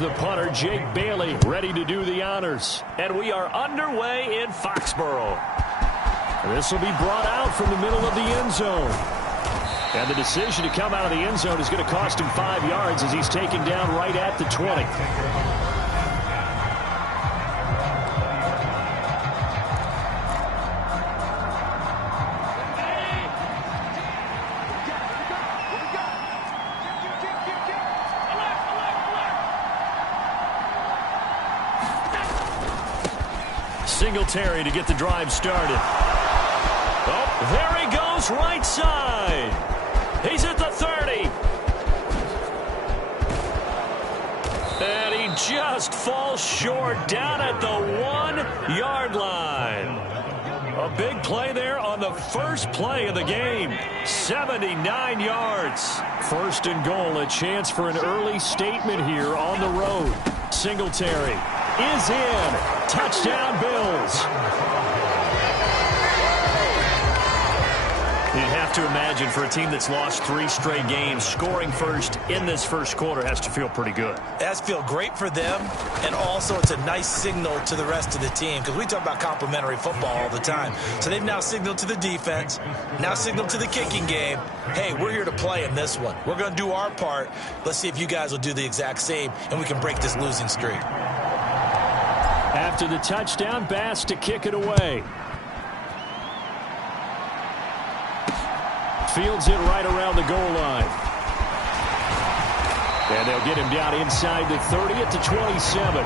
The punter, Jake Bailey, ready to do the honors. And we are underway in Foxborough. This will be brought out from the middle of the end zone. And the decision to come out of the end zone is going to cost him 5 yards as he's taken down right at the 20. Singletary to get the drive started. Oh, there he goes, right side. He's at the 30. And he just falls short down at the 1-yard line. A big play there on the first play of the game. 79 yards. First and goal, a chance for an early statement here on the road. Singletary is in. Touchdown, Bills. You'd have to imagine for a team that's lost 3 straight games, scoring first in this first quarter has to feel pretty good. It has to feel great for them, and also it's a nice signal to the rest of the team because we talk about complimentary football all the time. So they've now signaled to the defense, now signaled to the kicking game, hey, we're here to play in this one. We're going to do our part. Let's see if you guys will do the exact same, and we can break this losing streak. After the touchdown, Bass to kick it away. Fields it right around the goal line. And they'll get him down inside the 30 at the 27.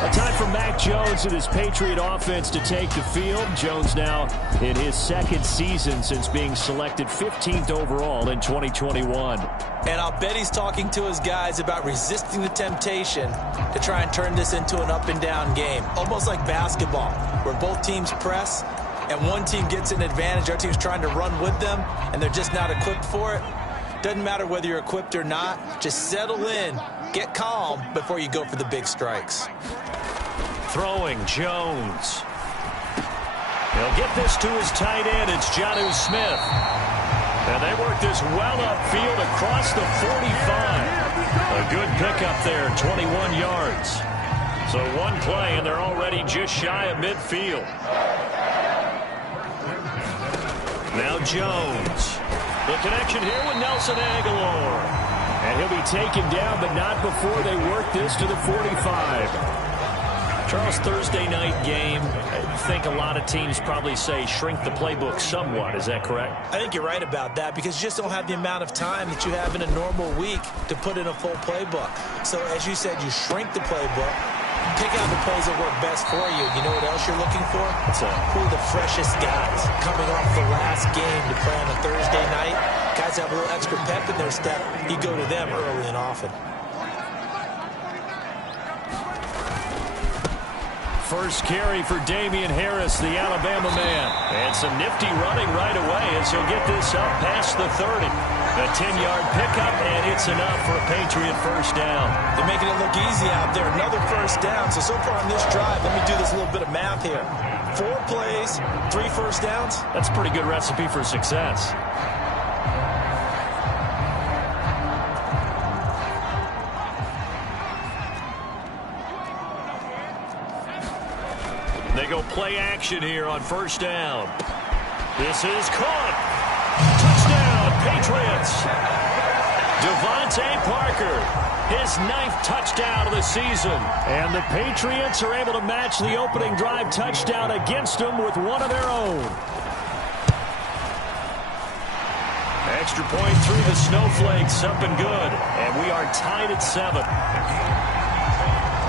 A time for Mac Jones and his Patriot offense to take the field. Jones now in his second season since being selected 15th overall in 2021. And I'll bet he's talking to his guys about resisting the temptation to try and turn this into an up-and-down game. Almost like basketball, where both teams press, and one team gets an advantage. Our team's trying to run with them, and they're just not equipped for it. Doesn't matter whether you're equipped or not. Just settle in, get calm before you go for the big strikes. Throwing, Jones. He'll get this to his tight end. It's Jonnu Smith. And they work this well upfield across the 45. A good pickup there, 21 yards. So one play, and they're already just shy of midfield. Now Jones. The connection here with Nelson Aguilar. And he'll be taken down, but not before they work this to the 45. Charles, Thursday night game, I think a lot of teams probably say shrink the playbook somewhat. Is that correct? I think you're right about that because you just don't have the amount of time that you have in a normal week to put in a full playbook. So as you said, you shrink the playbook, pick out the plays that work best for you. You know what else you're looking for? Who are the freshest guys coming off the last game to play on a Thursday night? Guys have a little extra pep in their step. You go to them early and often. First carry for Damian Harris, the Alabama man. And some nifty running right away as he'll get this up past the 30. A 10-yard pickup, and it's enough for a Patriot first down. They're making it look easy out there. Another first down. So far on this drive, let me do this little bit of math here. 4 plays, 3 first downs. That's a pretty good recipe for success. They go play action here on first down. This is caught. Touchdown, Patriots. Devontae Parker, his 9th touchdown of the season. And the Patriots are able to match the opening drive touchdown against them with one of their own. Extra point through the snowflakes, up and good. And we are tied at 7.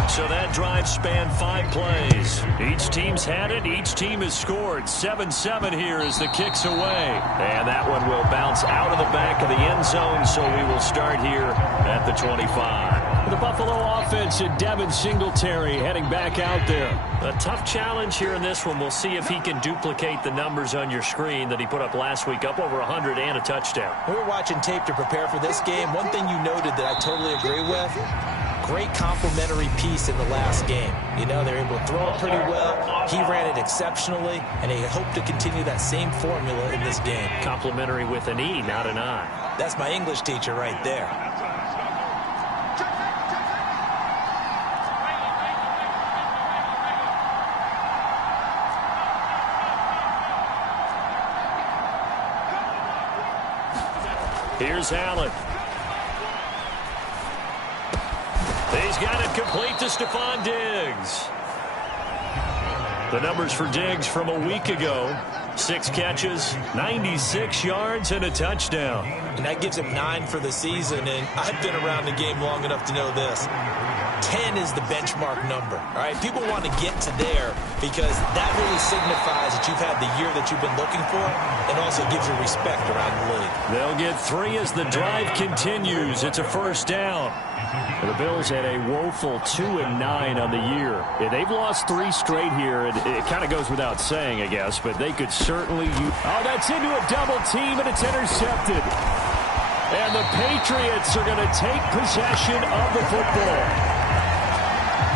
So that drive spanned 5 plays. Each team's had it. Each team has scored. 7-7 here as the kick's away. And that one will bounce out of the back of the end zone, so we will start here at the 25. The Buffalo offense and Devin Singletary heading back out there. A tough challenge here in this one. We'll see if he can duplicate the numbers on your screen that he put up last week, up over 100 and a touchdown. We were watching tape to prepare for this game. One thing you noted that I totally agree with, great complementary piece in the last game. You know, they were able to throw it pretty well. He ran it exceptionally, and they hope to continue that same formula in this game. Complimentary with an E, not an I. That's my English teacher right there. Here's Allen. He's got it complete to Stephon Diggs. The numbers for Diggs from a week ago: 6 catches, 96 yards, and a touchdown. And that gives him 9 for the season, and I've been around the game long enough to know this. 10 is the benchmark number, all right? People want to get to there because that really signifies that you've had the year that you've been looking for, and also gives you respect around the league. They'll get 3 as the drive continues. It's a first down. The Bills had a woeful 2-9 on the year. Yeah, they've lost 3 straight here. It kind of goes without saying, I guess, but they could certainly use... Oh, that's into a double team, and it's intercepted. And the Patriots are going to take possession of the football.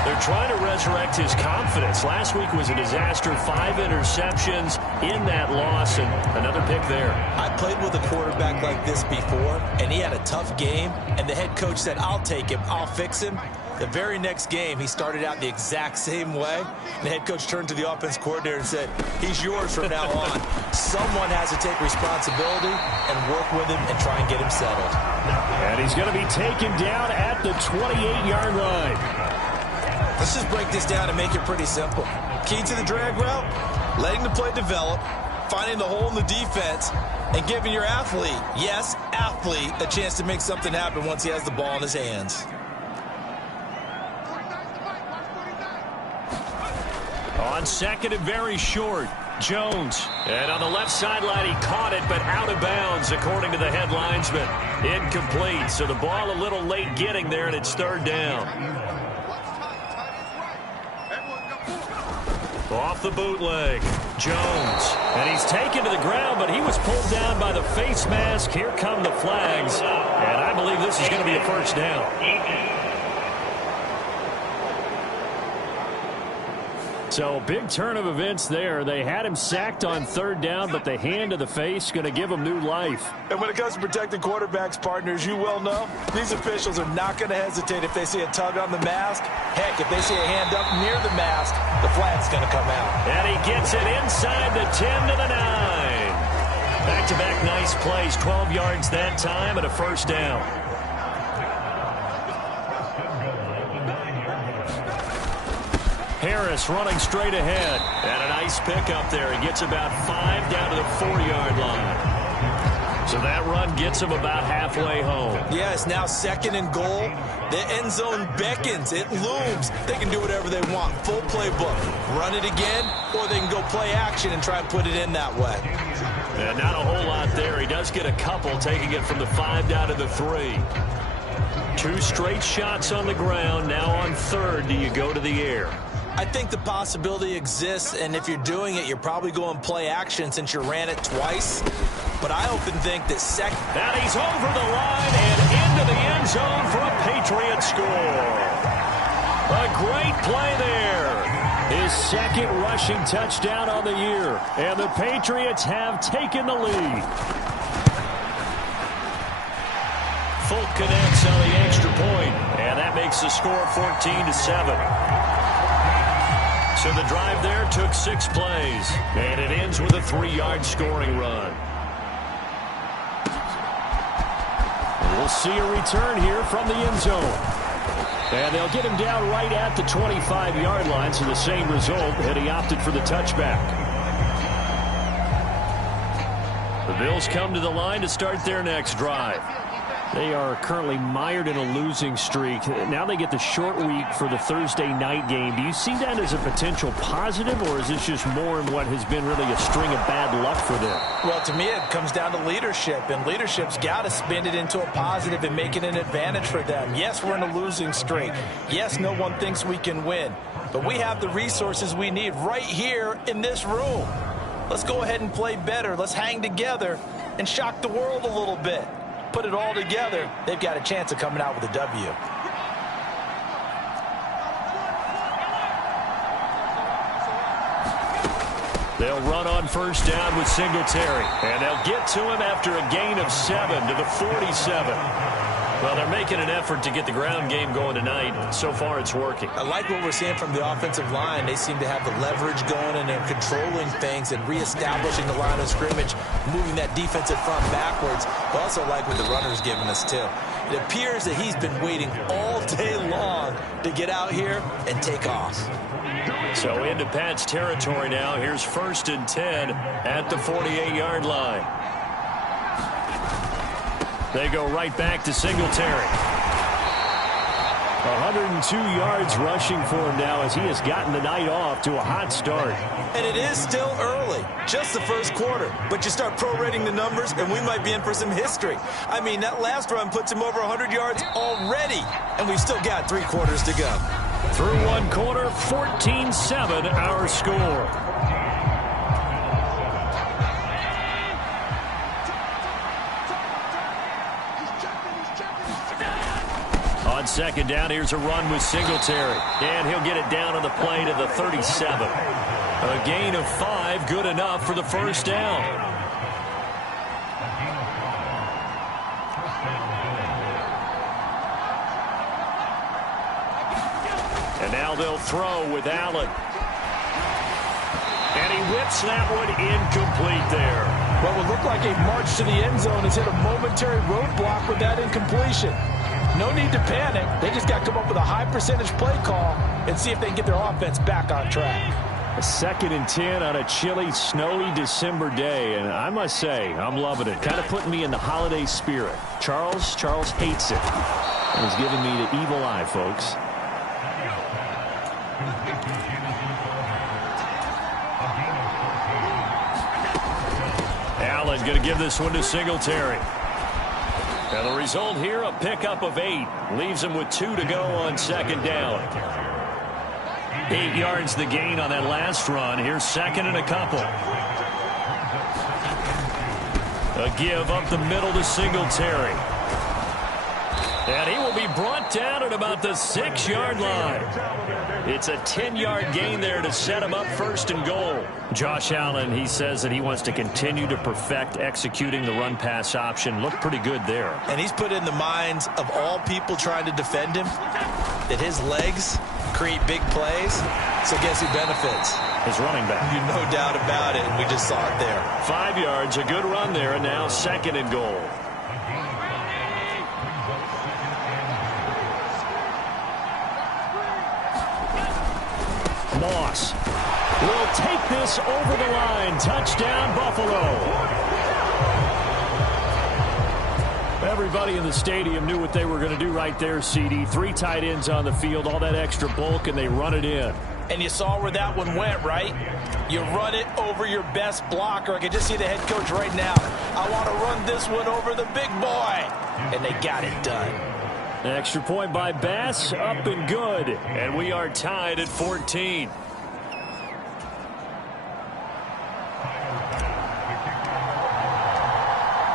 They're trying to resurrect his confidence. Last week was a disaster. 5 interceptions in that loss, and another pick there. I played with a quarterback like this before, and he had a tough game, and the head coach said, I'll take him, I'll fix him. The very next game, he started out the exact same way. The head coach turned to the offense coordinator and said, he's yours from now on. Someone has to take responsibility and work with him and try and get him settled. And he's going to be taken down at the 28-yard line. Let's just break this down and make it pretty simple. Key to the drag route, letting the play develop, finding the hole in the defense, and giving your athlete, yes, athlete, a chance to make something happen once he has the ball in his hands. On second and very short, Jones. And on the left sideline, he caught it, but out of bounds, according to the head linesman. Incomplete, so the ball a little late getting there, and it's third down. Off the bootleg, Jones. And he's taken to the ground, but he was pulled down by the face mask. Here come the flags. And I believe this is going to be a first down. So, big turn of events there. They had him sacked on third down, but the hand to the face going to give him new life. And when it comes to protecting quarterbacks, partners, you well know, these officials are not going to hesitate if they see a tug on the mask. Heck, if they see a hand up near the mask, the flag's going to come out. And he gets it inside the 10 to the 9. Back-to-back nice plays, 12 yards that time, and a first down. Harris running straight ahead. And a nice pick up there. He gets about 5 down to the 4-yard line. So that run gets him about halfway home. Yeah, it's now second and goal. The end zone beckons. It looms. They can do whatever they want. Full playbook. Run it again, or they can go play action and try and put it in that way. And not a whole lot there. He does get a couple, taking it from the 5 down to the 3. 2 straight shots on the ground. Now on third, do you go to the air? I think the possibility exists, and if you're doing it, you're probably going play action since you ran it twice. But I often think that second... And he's over the line and into the end zone for a Patriots score. A great play there. His second rushing touchdown on the year. And the Patriots have taken the lead. Folk connects on the extra point, and that makes the score 14-7. So the drive there took 6 plays, and it ends with a 3-yard scoring run. We'll see a return here from the end zone. And they'll get him down right at the 25-yard line, so the same result, and he opted for the touchback. The Bills come to the line to start their next drive. They are currently mired in a losing streak. Now they get the short week for the Thursday night game. Do you see that as a potential positive, or is this just more in what has been really a string of bad luck for them? Well, to me, it comes down to leadership, and leadership's got to spin it into a positive and make it an advantage for them. Yes, we're in a losing streak. Yes, no one thinks we can win, but we have the resources we need right here in this room. Let's go ahead and play better. Let's hang together and shock the world a little bit. Put it all together, they've got a chance of coming out with a W. They'll run on first down with Singletary. And they'll get to him after a gain of 7 to the 47. Well, they're making an effort to get the ground game going tonight. So far, it's working. I like what we're seeing from the offensive line. They seem to have the leverage going, and they're controlling things and reestablishing the line of scrimmage, moving that defensive front backwards. But also like what the runner's giving us, too. It appears that he's been waiting all day long to get out here and take off. So into Pat's territory now. Here's 1st and 10 at the 48-yard line. They go right back to Singletary. 102 yards rushing for him now as he has gotten the night off to a hot start. And it is still early, just the first quarter. But you start prorating the numbers, and we might be in for some history. I mean, that last run puts him over 100 yards already, and we've still got 3 quarters to go. Through 1 quarter, 14-7 our score. On 2nd down, here's a run with Singletary. And he'll get it down on the play to the 37. A gain of 5, good enough for the first down. And now they'll throw with Allen. And he whips that one incomplete there. What would look like a march to the end zone has hit a momentary roadblock with that incompletion. No need to panic. They just got to come up with a high percentage play call and see if they can get their offense back on track. A 2nd and 10 on a chilly, snowy December day. And I must say, I'm loving it. Kind of putting me in the holiday spirit. Charles hates it. And he's giving me the evil eye, folks. Allen going to give this one to Singletary. And the result here, a pickup of 8. Leaves him with 2 to go on 2nd down. 8 yards the gain on that last run. Here's 2nd and a couple. A give up the middle to Singletary. And he will be brought down at about the 6-yard line. It's a 10-yard gain there to set him up 1st and goal. Josh Allen, he says that he wants to continue to perfect executing the run-pass option. Looked pretty good there. And he's put in the minds of all people trying to defend him that his legs create big plays. So guess who benefits? His running back. No doubt about it, and we just saw it there. 5 yards, a good run there, and now 2nd and goal. Moss will take this over the line. Touchdown, Buffalo. Everybody in the stadium knew what they were going to do right there, CD. 3 tight ends on the field, all that extra bulk, and they run it in. And you saw where that one went, right? You run it over your best blocker. I can just see the head coach right now. I want to run this one over the big boy. And they got it done. An extra point by Bass, up and good. And we are tied at 14.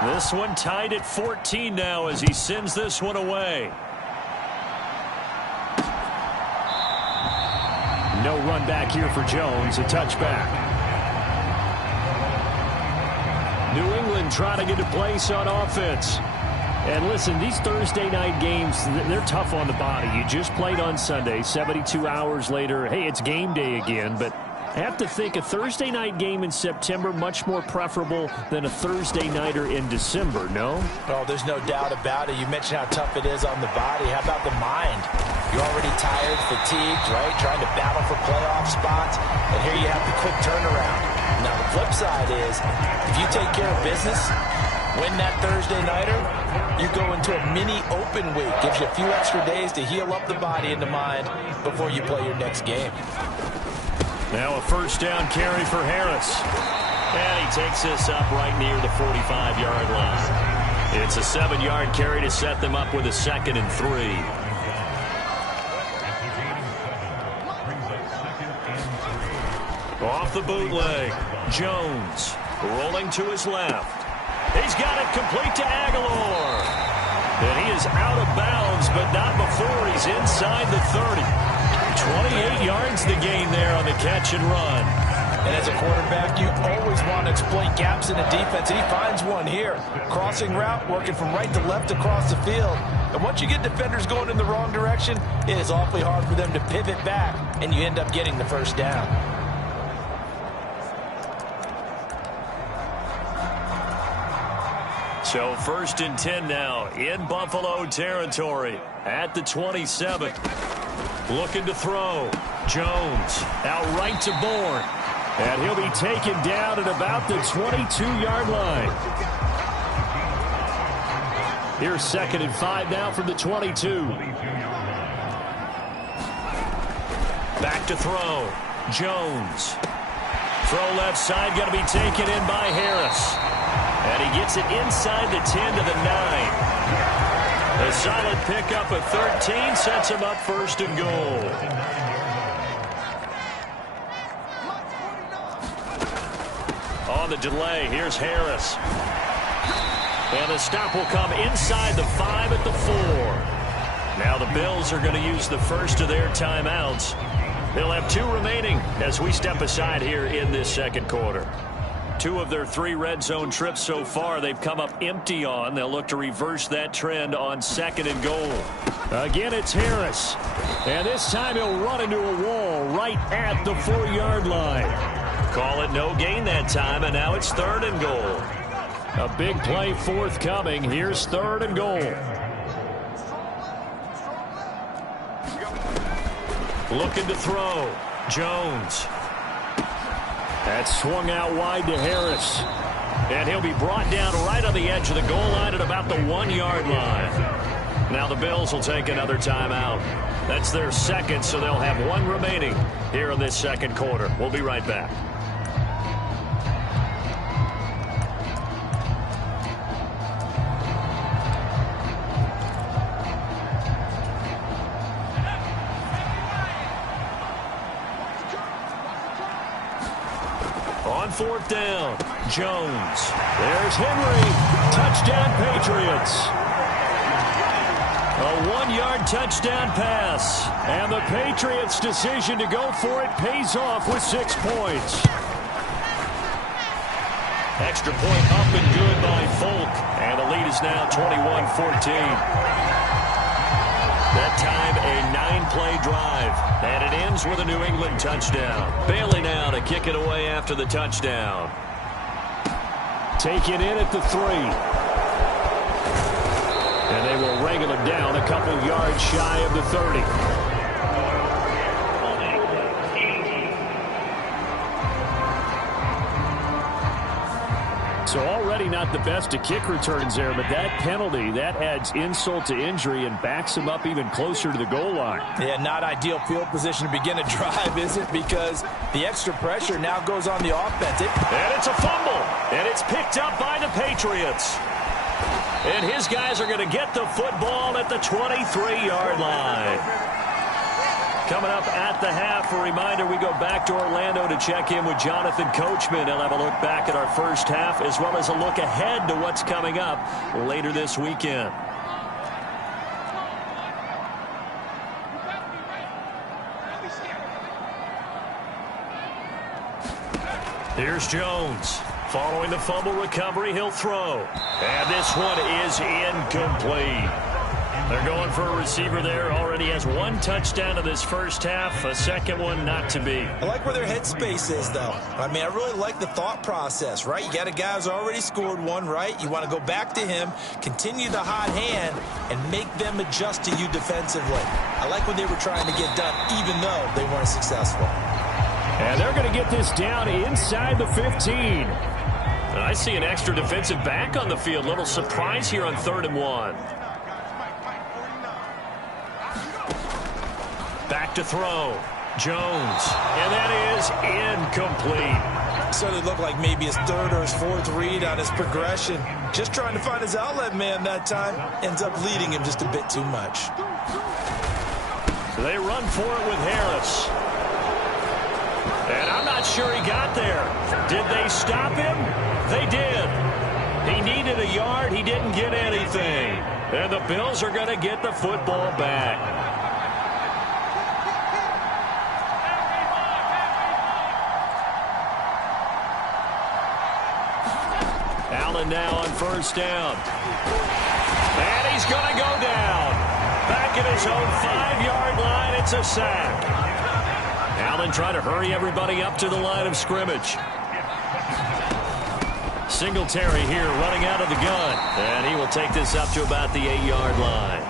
This one tied at 14 now as he sends this one away. No run back here for Jones, a touchback. New England trying to get a place on offense. And listen, these Thursday night games, they're tough on the body. You just played on Sunday, 72 hours later. Hey, it's game day again, but I have to think a Thursday night game in September much more preferable than a Thursday nighter in December, no? Oh, there's no doubt about it. You mentioned how tough it is on the body. How about the mind? You're already tired, fatigued, right? Trying to battle for playoff spots. And here you have the quick turnaround. Now, the flip side is, if you take care of business, win that Thursday nighter, you go into a mini open week. Gives you a few extra days to heal up the body and the mind before you play your next game. Now a first down carry for Harris. And he takes this up right near the 45-yard line. It's a 7-yard carry to set them up with a 2nd and 3. Off the bootleg, Jones rolling to his left. He's got it complete to Aguilar. And he is out of bounds, but not before he's inside the 30. 28 yards the gain there on the catch and run. And as a quarterback, you always want to exploit gaps in the defense, and he finds one here. Crossing route, working from right to left across the field. And once you get defenders going in the wrong direction, it is awfully hard for them to pivot back, and you end up getting the first down. So 1st and 10 now in Buffalo territory at the 27. Looking to throw. Jones out right to Bourne. And he'll be taken down at about the 22-yard line. Here's 2nd and 5 now from the 22. Back to throw. Jones. Throw left side, going to be taken in by Harris. And he gets it inside the 10 to the 9. A solid pickup of 13 sets him up 1st and goal. On the delay, here's Harris. And the stop will come inside the 5 at the 4. Now the Bills are going to use the first of their timeouts. They'll have 2 remaining as we step aside here in this 2nd quarter. 2 of their 3 red zone trips so far they've come up empty on. They'll look to reverse that trend on 2nd and goal. Again, it's Harris. And this time he'll run into a wall right at the 4-yard line. Call it no gain that time, and now it's 3rd and goal. A big play forthcoming. Here's 3rd and goal. Looking to throw. Jones. That's swung out wide to Harris. And he'll be brought down right on the edge of the goal line at about the 1-yard line. Now the Bills will take another timeout. That's their 2nd, so they'll have 1 remaining here in this 2nd quarter. We'll be right back. On 4th down, Jones. There's Henry. Touchdown, Patriots. A 1-yard touchdown pass. And the Patriots' decision to go for it pays off with 6 points. Extra point up and good by Folk. And the lead is now 21-14. That time, a 9-play drive. And it ends with a New England touchdown. Bailey now to kick it away after the touchdown. Taken in at the 3. And they will wrangle him down a couple yards shy of the 30. So already not the best of kick returns there, but that penalty, that adds insult to injury and backs him up even closer to the goal line. Yeah, not ideal field position to begin a drive, is it? Because the extra pressure now goes on the offense. And it's a fumble, and it's picked up by the Patriots. And his guys are going to get the football at the 23-yard line. Coming up at the half, a reminder, we go back to Orlando to check in with Jonathan Coachman. He'll have a look back at our first half as well as a look ahead to what's coming up later this weekend. Here's Jones. Following the fumble recovery, he'll throw. And this one is incomplete. They're going for a receiver there. Already has 1 touchdown in this first half. A 2nd one not to be. I like where their headspace is, though. I mean, I really like the thought process, right? You got a guy who's already scored 1, right? You want to go back to him, continue the hot hand, and make them adjust to you defensively. I like what they were trying to get done, even though they weren't successful. And they're going to get this down inside the 15. And I see an extra defensive back on the field. Little surprise here on 3rd and 1. Back to throw. Jones. And that is incomplete. Certainly looked like maybe his 3rd or his 4th read on his progression. Just trying to find his outlet man that time. Ends up leading him just a bit too much. They run for it with Harris. And I'm not sure he got there. Did they stop him? They did. He needed a yard. He didn't get anything. And the Bills are going to get the football back. Allen now on first down. And he's going to go down. Back at his own 5-yard line, it's a sack. Allen trying to hurry everybody up to the line of scrimmage. Singletary here running out of the gun. And he will take this up to about the 8-yard line.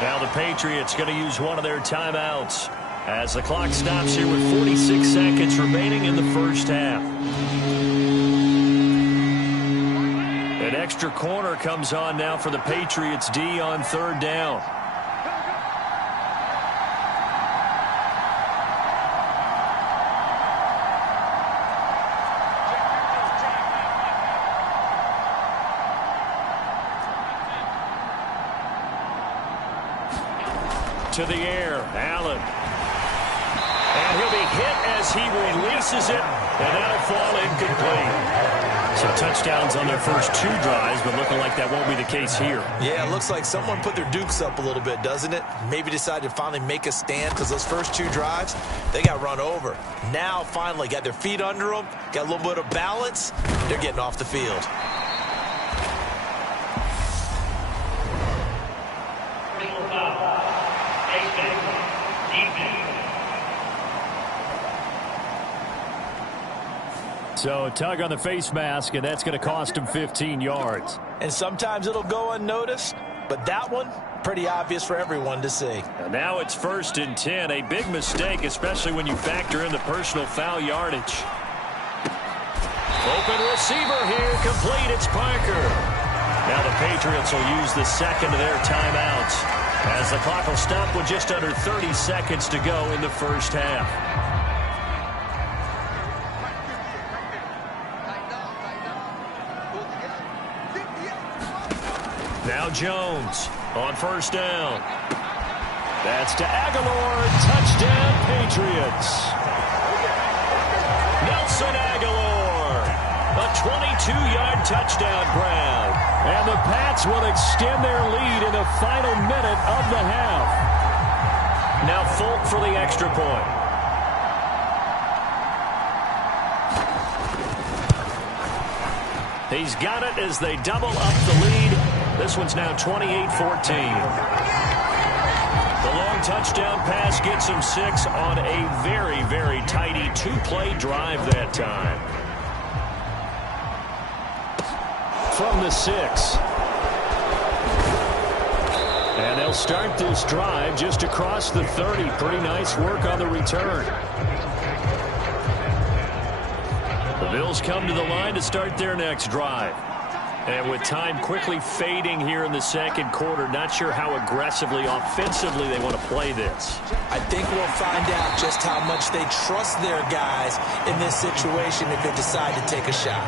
Now the Patriots going to use one of their timeouts as the clock stops here with 46 seconds remaining in the first half. An extra corner comes on now for the Patriots D on third down. To the air, Allen. And he'll be hit as he releases it, and that'll fall incomplete. So touchdowns on their first 2 drives, but looking like that won't be the case here. Yeah, it looks like someone put their dukes up a little bit, doesn't it? Maybe decided to finally make a stand because those first 2 drives, they got run over. Now, finally, got their feet under them, got a little bit of balance. They're getting off the field. So a tug on the face mask, and that's going to cost him 15 yards. And sometimes it'll go unnoticed, but that one, pretty obvious for everyone to see. And now it's 1st and 10, a big mistake, especially when you factor in the personal foul yardage. Open receiver here, complete, it's Parker. Now the Patriots will use the second of their timeouts as the clock will stop with just under 30 seconds to go in the first half. Now Jones on first down. That's to Aguilar. Touchdown, Patriots. Nelson Aguilar. A 22-yard touchdown grab. And the Pats will extend their lead in the final minute of the half. Now Folk for the extra point. He's got it as they double up the lead. This one's now 28-14. The long touchdown pass gets him 6 on a very, very tidy 2-play drive that time. From the 6. And they'll start this drive just across the 30. Pretty nice work on the return. The Bills come to the line to start their next drive. And with time quickly fading here in the second quarter, not sure how aggressively, offensively they want to play this. I think we'll find out just how much they trust their guys in this situation if they decide to take a shot.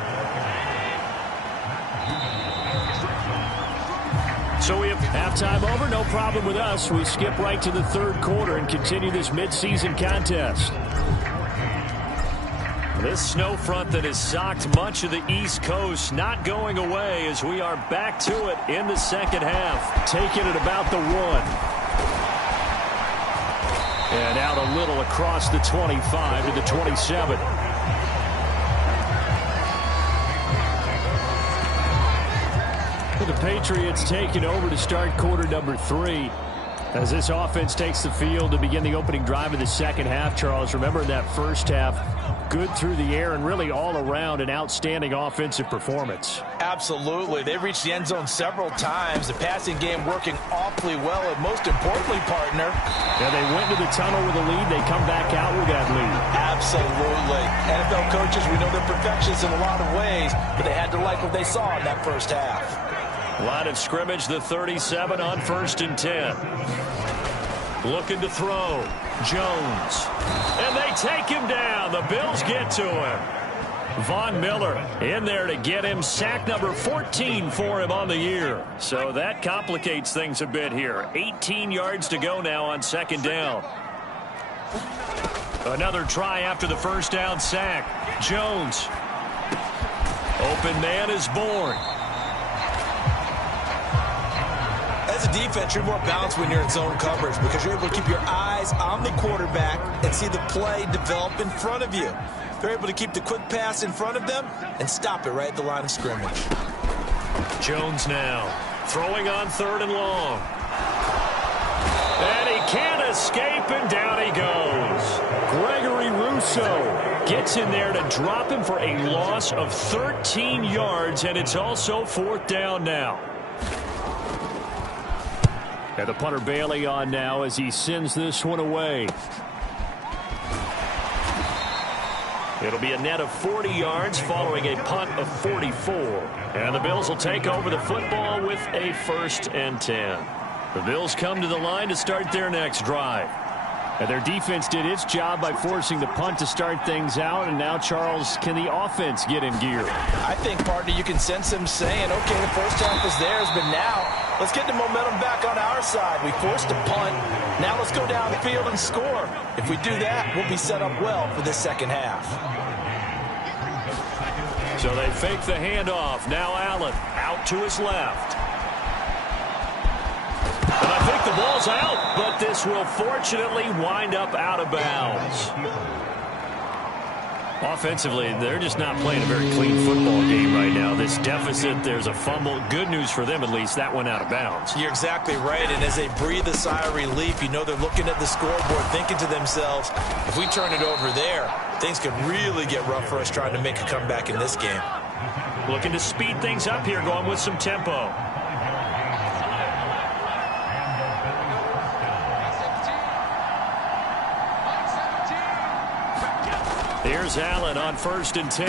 So we have halftime over, no problem with us. We skip right to the third quarter and continue this midseason contest. This snow front that has socked much of the East Coast not going away as we are back to it in the second half. Taking it about the 1. And out a little across the 25 to the 27. The Patriots taking over to start quarter number 3. As this offense takes the field to begin the opening drive of the second half, Charles, remember in that first half, good through the air and really all around an outstanding offensive performance. Absolutely. They reached the end zone several times. The passing game working awfully well, and most importantly, partner. Yeah, they went to the tunnel with a lead. They come back out with that lead. Absolutely. NFL coaches, we know they're perfectionists in a lot of ways, but they had to like what they saw in that first half. Line of scrimmage, the 37 on 1st and 10. Looking to throw. Jones. And they take him down. The Bills get to him. Von Miller in there to get him. Sack number 14 for him on the year. So that complicates things a bit here. 18 yards to go now on second down. Another try after the first down sack. Jones. Open man is born. As a defense, you're more balanced when you're in zone coverage because you're able to keep your eyes on the quarterback and see the play develop in front of you. They're able to keep the quick pass in front of them and stop it right at the line of scrimmage. Jones now throwing on 3rd and long. And he can't escape, and down he goes. Gregory Rousseau gets in there to drop him for a loss of 13 yards, and it's also 4th down now. And the punter Bailey on now as he sends this one away. It'll be a net of 40 yards following a punt of 44. And the Bills will take over the football with a 1st and 10. The Bills come to the line to start their next drive. And their defense did its job by forcing the punt to start things out. And now, Charles, can the offense get in gear? I think, partner, you can sense them saying, okay, the first half is theirs, but now let's get the momentum back on our side. We forced a punt. Now let's go down the field and score. If we do that, we'll be set up well for this second half. So they fake the handoff. Now Allen out to his left. And I think the ball's out, but this will fortunately wind up out of bounds. Offensively, they're just not playing a very clean football game right now. This deficit, there's a fumble. Good news for them, at least. That went out of bounds. You're exactly right, and as they breathe a sigh of relief, you know they're looking at the scoreboard, thinking to themselves, if we turn it over there, things could really get rough for us trying to make a comeback in this game. Looking to speed things up here, going with some tempo. Here's Allen on 1st and 10.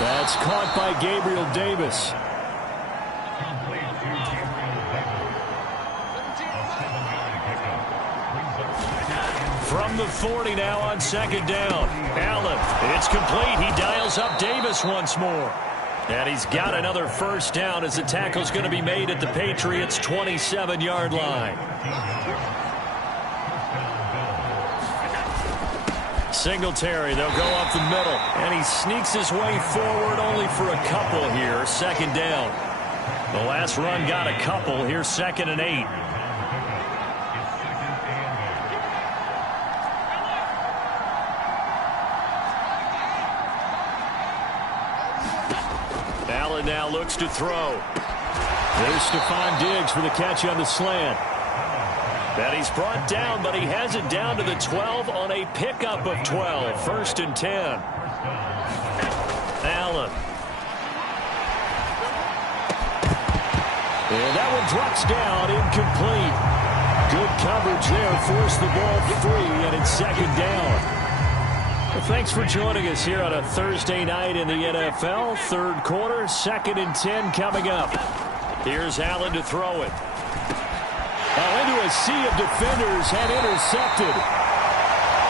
That's caught by Gabriel Davis. From the 40 now on 2nd down. Allen, it's complete. He dials up Davis once more. And he's got another 1st down as the tackle's going to be made at the Patriots' 27-yard line. Singletary, they'll go up the middle, and he sneaks his way forward only for a couple here. 2nd down. The last run got a couple. Here's 2nd and 8. Allen now looks to throw. There's Stephon Diggs for the catch on the slant. And he's brought down, but he has it down to the 12 on a pickup of 12. 1st and 10. Allen. And that one drops down, incomplete. Good coverage there, forced the ball free, and it's 2nd down. Well, thanks for joining us here on a Thursday night in the NFL. 3rd quarter, 2nd and 10 coming up. Here's Allen to throw it. Into a sea of defenders and intercepted.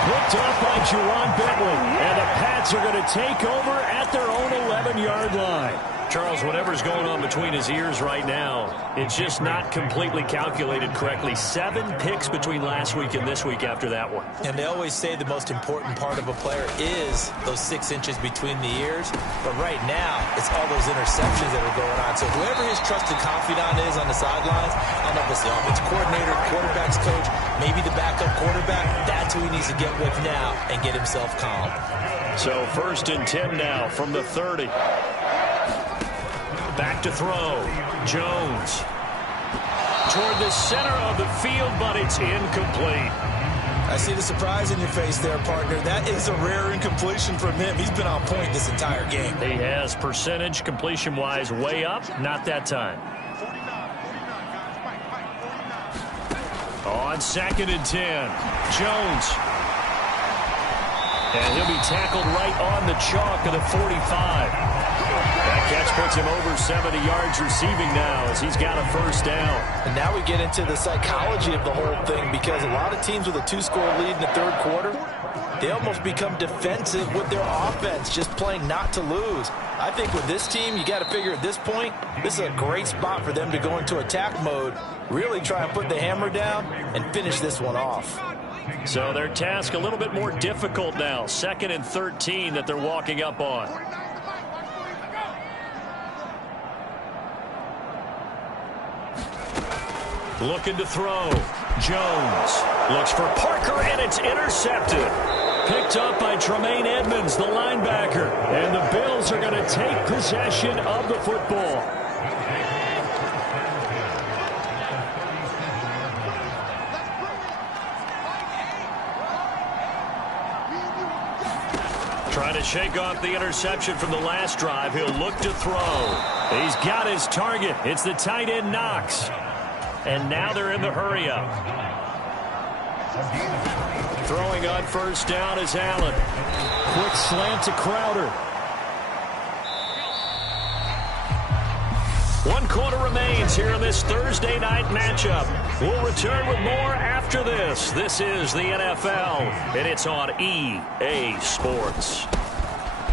Picked up by Juwan Bentley. And the Pats are going to take over at their own 11-yard line. Charles, whatever's going on between his ears right now, it's just not completely calculated correctly. 7 picks between last week and this week after that one. And they always say the most important part of a player is those 6 inches between the ears. But right now, it's all those interceptions that are going on. So whoever his trusted confidant is on the sidelines, I don't know if it's the offense coordinator, quarterback's coach, maybe the backup quarterback, that's who he needs to get with now and get himself calm. So 1st and 10 now from the 30. Back to throw. Jones. Toward the center of the field, but it's incomplete. I see the surprise in your face there, partner. That is a rare incompletion from him. He's been on point this entire game. He has percentage completion-wise way up. Not that time. On 2nd and 10. Jones. And he'll be tackled right on the chalk of the 45. That catch puts him over 70 yards receiving now as he's got a 1st down. And now we get into the psychology of the whole thing, because a lot of teams with a 2-score lead in the 3rd quarter, they almost become defensive with their offense, just playing not to lose. I think with this team, you got to figure at this point, this is a great spot for them to go into attack mode, really try and put the hammer down and finish this one off. So their task a little bit more difficult now. 2nd and 13 that they're walking up on. Looking to throw. Jones looks for Parker, and it's intercepted. Picked up by Tremaine Edmonds, the linebacker. And the Bills are going to take possession of the football. Trying to shake off the interception from the last drive. He'll look to throw. He's got his target. It's the tight end Knox. And now they're in the hurry-up. Throwing on first down is Allen. Quick slant to Crowder. 1 quarter remains here in this Thursday night matchup. We'll return with more after this. This is the NFL, and it's on EA Sports.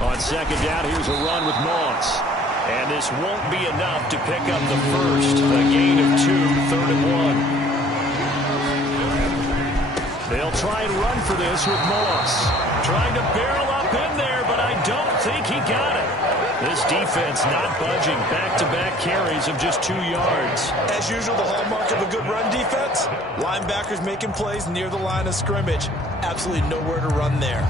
On second down, here's a run with Moss. And this won't be enough to pick up the first. A gain of 2, 3rd and 1. They'll try and run for this with Moss. Trying to barrel up in there, but I don't think he got it. This defense not budging. Back-to-back carries of just 2 yards. As usual, the hallmark of a good run defense, linebackers making plays near the line of scrimmage. Absolutely nowhere to run there.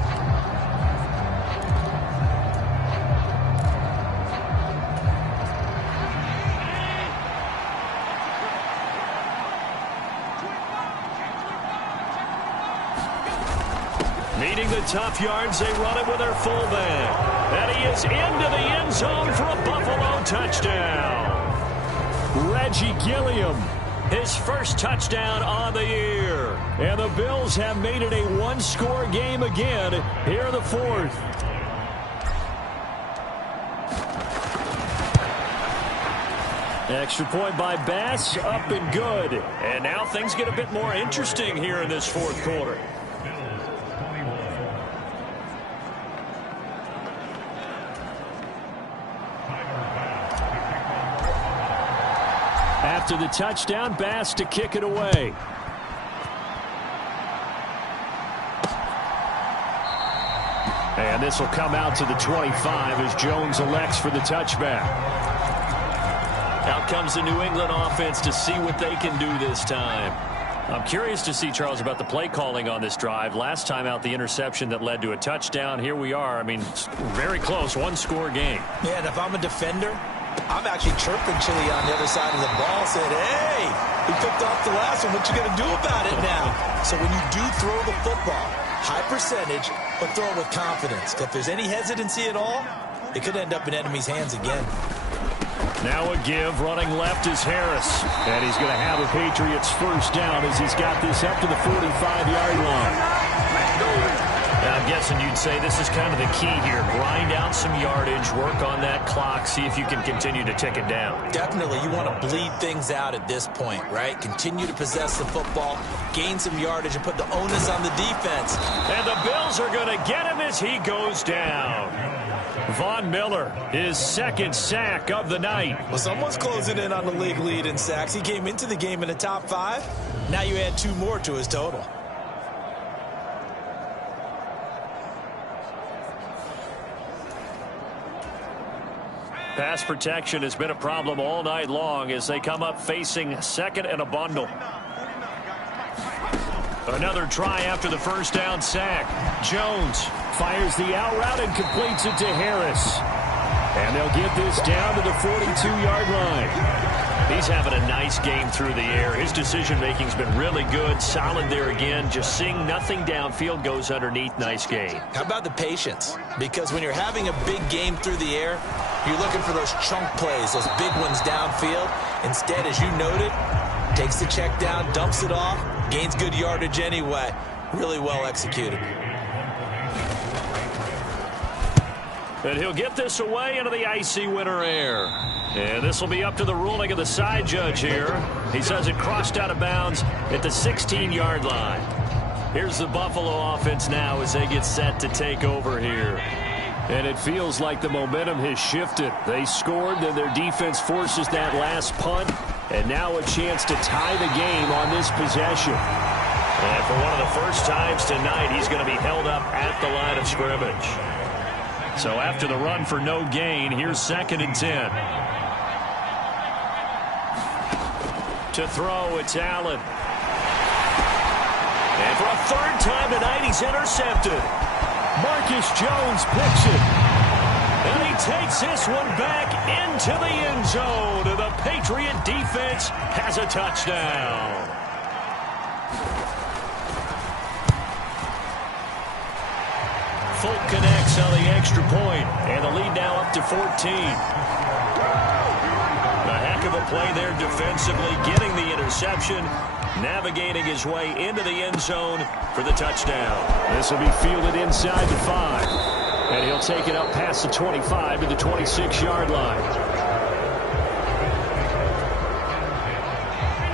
Meeting the tough yards, they run it with their fullback. And he is into the end zone for a Buffalo touchdown. Reggie Gilliam, his first touchdown on the year. And the Bills have made it a 1-score game again here in the 4th. Extra point by Bass, up and good. And now things get a bit more interesting here in this 4th quarter. After the touchdown, Bass to kick it away. And this will come out to the 25 as Jones elects for the touchback. Out comes the New England offense to see what they can do this time. I'm curious to see, Charles, about the play calling on this drive. Last time out, the interception that led to a touchdown. Here we are. I mean, very close, 1-score game. Yeah, and if I'm a defender, I'm actually chirping Chili on the other side of the ball, saying, hey, he picked off the last one. What you going to do about it now? So when you do throw the football, high percentage, but throw it with confidence. If there's any hesitancy at all, it could end up in enemy's hands again. Now a give, running left is Harris. And he's going to have a Patriots first down as he's got this up to the 45-yard line. Now, I'm guessing you'd say this is kind of the key here. Grind out some yardage, work on that clock, see if you can continue to tick it down. Definitely. You want to bleed things out at this point, right? Continue to possess the football, gain some yardage, and put the onus on the defense. And the Bills are going to get him as he goes down. Von Miller, his 2nd sack of the night. Well, someone's closing in on the league lead in sacks. He came into the game in the top 5. Now you add 2 more to his total. Pass protection has been a problem all night long as they come up facing 2nd and a bundle. Another try after the first down sack. Jones fires the out route and completes it to Harris. And they'll get this down to the 42-yard line. He's having a nice game through the air. His decision-making's been really good. Solid there again. Just seeing nothing downfield, goes underneath. Nice game. How about the patience? Because when you're having a big game through the air, you're looking for those chunk plays, those big ones downfield. Instead, as you noted, takes the check down, dumps it off, gains good yardage anyway. Really well executed. And he'll get this away into the icy winter air. And this will be up to the ruling of the side judge here. He says it crossed out of bounds at the 16-yard line. Here's the Buffalo offense now as they get set to take over here. And it feels like the momentum has shifted. They scored, then their defense forces that last punt. And now a chance to tie the game on this possession. And for one of the first times tonight, he's going to be held up at the line of scrimmage. So after the run for no gain, here's 2nd and 10. To throw, it's Allen. And for a 3rd time tonight, he's intercepted. Marcus Jones picks it. And he takes this one back into the end zone. And the Patriot defense has a touchdown. Folk connects on the extra point, and the lead now up to 14. A heck of a play there defensively, getting the interception, navigating his way into the end zone for the touchdown. This will be fielded inside the 5, and he'll take it up past the 25 to the 26-yard line.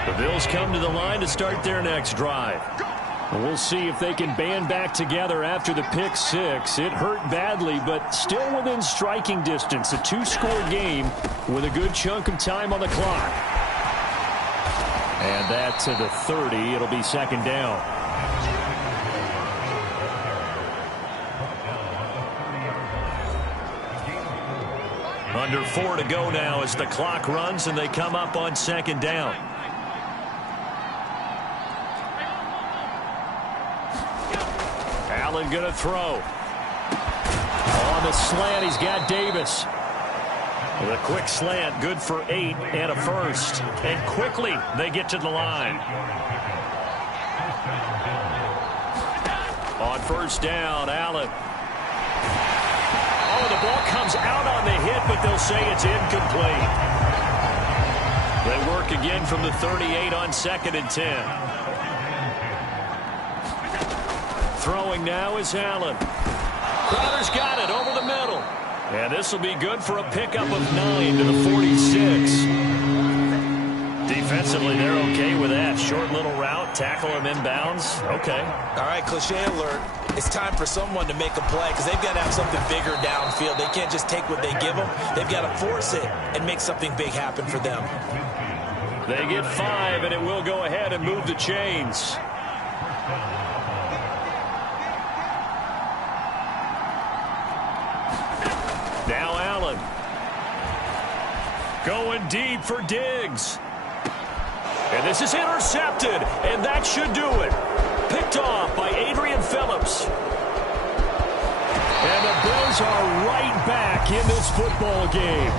The Bills come to the line to start their next drive. And we'll see if they can band back together after the pick 6. It hurt badly, but still within striking distance. A 2-score game with a good chunk of time on the clock. And that to the 30. It'll be second down. Under 4 to go now as the clock runs and they come up on second down. Allen going to throw. On the slant, he's got Davis. With a quick slant, good for 8 and a first. And quickly, they get to the line. On first down, Allen. Oh, the ball comes out on the hit, but they'll say it's incomplete. They work again from the 38 on 2nd and 10. Throwing now is Allen. Crowder's got it over the middle. And this will be good for a pickup of 9 to the 46. Defensively, they're okay with that. Short little route, tackle him inbounds. Okay. All right, cliche alert. It's time for someone to make a play because they've got to have something bigger downfield. They can't just take what they give them. They've got to force it and make something big happen for them. They get 5, and it will go ahead and move the chains. Now Allen. Going deep for Diggs. And this is intercepted, and that should do it. Picked off by Adrian Phillips. And the Bills are right back in this football game.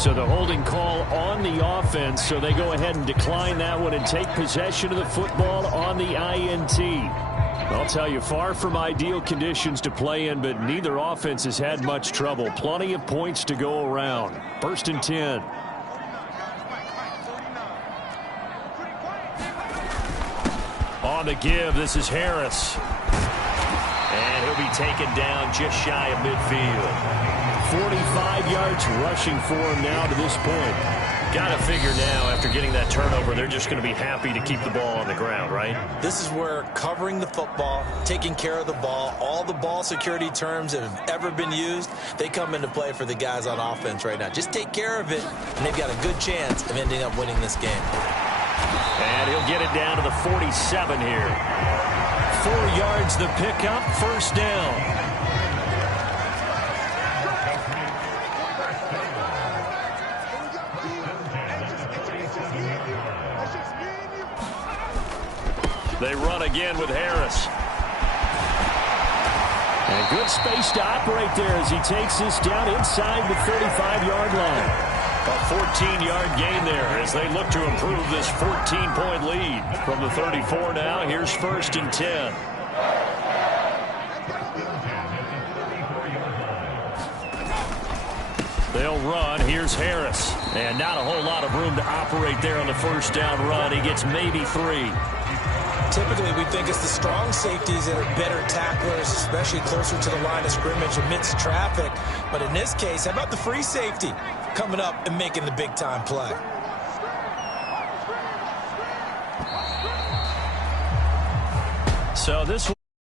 So the holding call on the offense, so they go ahead and decline that one and take possession of the football on the INT. I'll tell you, far from ideal conditions to play in, but neither offense has had much trouble. Plenty of points to go around. 1st and 10. On the give, this is Harris. And he'll be taken down just shy of midfield. 45 yards rushing for him now to this point. Got to figure now, after getting that turnover, they're just going to be happy to keep the ball on the ground, right? This is where covering the football, taking care of the ball, all the ball security terms that have ever been used, they come into play for the guys on offense right now. Just take care of it, and they've got a good chance of ending up winning this game. And he'll get it down to the 47 here. 4 yards the pickup, first down. They run again with Harris. And good space to operate there as he takes this down inside the 35-yard line. A 14-yard gain there as they look to improve this 14-point lead. From the 34 now, here's 1st and 10. They'll run. Here's Harris. And not a whole lot of room to operate there on the first down run. He gets maybe 3. Typically, we think it's the strong safeties that are better tacklers, especially closer to the line of scrimmage amidst traffic. But in this case, how about the free safety coming up and making the big-time play? So this